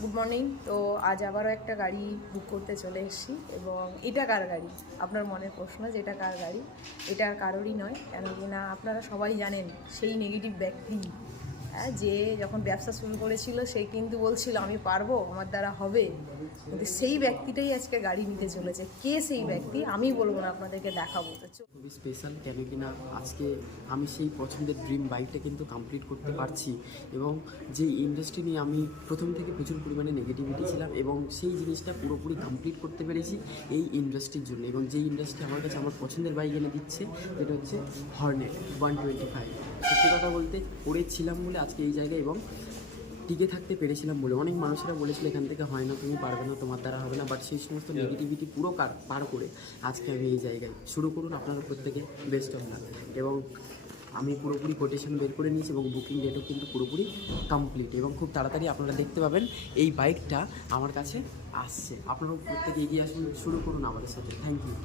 Good morning. তো আজ আবারও একটা গাড়ি বুক করতে চলে এসেছি এবং এটা কার গাড়ি? আপনার মনের প্রশ্ন যে এটা কার গাড়ি? এটা আর কারোরই নয়, কেন কি না আপনারা সবাই জানেন সেই নেগেটিভ ব্যক্তি, হ্যাঁ, যে যখন ব্যবসা শুরু করেছিল সেই কিন্তু বলছিল আমি পারবো, আমার দ্বারা হবে, কিন্তু সেই ব্যক্তিটাই আজকে গাড়ি নিতে চলেছে। কে সেই ব্যক্তি আমি বলবো না, আপনাদেরকে দেখাবো। তো খুবই স্পেশাল, কেন কি না আজকে আমি সেই পছন্দের ড্রিম বাইকটা কিন্তু কমপ্লিট করতে পারছি। এবং যে ইন্ডাস্ট্রি নিয়ে আমি প্রথম থেকে প্রচুর পরিমাণে নেগেটিভিটি ছিলাম এবং সেই জিনিসটা পুরোপুরি কমপ্লিট করতে পেরেছি এই ইন্ডাস্ট্রির জন্য। এবং যেই ইন্ডাস্ট্রি আমার কাছে আমার পছন্দের বাইক এনে দিচ্ছে, যেটা হচ্ছে হর্নেট 125। সত্যি কথা বলতে পড়েছিলাম বলে আজকে এই জায়গায় এবং টিকে থাকতে পেরেছিলাম বলে। অনেক মানুষেরা বলেছিল এখান থেকে হয় না, তুমি পারবে না, তোমার দ্বারা হবে না, বাট সেই সমস্ত নেগেটিভিটি পুরো পার করে আজকে আমি এই জায়গায়। শুরু করুন আপনার উপর থেকে, বেস্ট অফ লাক। এবং আমি পুরোপুরি কোটেশন বের করে নিয়েছি এবং বুকিং ডেটও কিন্তু পুরোপুরি কমপ্লিট এবং খুব তাড়াতাড়ি আপনারা দেখতে পাবেন এই বাইকটা আমার কাছে আসছে। আপনারাও প্রত্যেকে এগিয়ে আসুন, শুরু করুন আমাদের সাথে। Thank you.